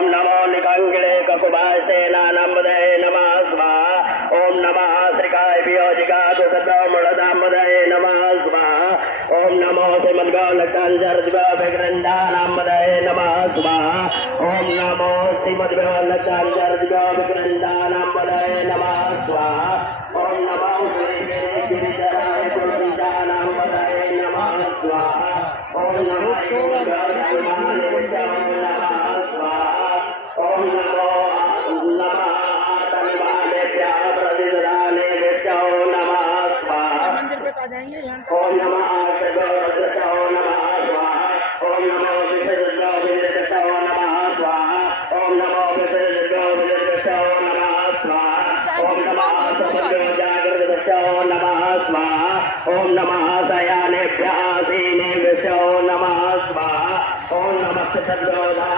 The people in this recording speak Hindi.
ओम नमो निकांगिले ककुबासेना नमदे नमः स्वाहा ओम नमः श्रीकाय वियोजिका दुसतमूलदामदे नमः स्वाहा ओम नमो श्रीमद्गौलकांजर्दिव्यभिग्रन्थानामदे नमः स्वाहा ओम नमो श्रीमद्गौलकांजर्दिव्यभिग्रन्थानामदे नमः स्वाहा ओम नमो श्रीगिरिगिरिधराय तुलसीदानामदे नमः स्वाहा ओम नमो ओम नमो नमः तन्वादेभ्यः प्रतिददानेभ्यो नमः स्वाहा मंदिर पे आ जाएंगे यहाँ ओम नमः सर्वभद्रतो नमः स्वाहा ओम नमो विसर्जो नमः स्वाहा ओम नमो विसर्जो नमः स्वाहा ओम नमः जागृतो नमः स्वाहा ओम नमः शयानेभ्यः आसीनेभ्यो नमः स्वाहा ओम नमः सर्वदा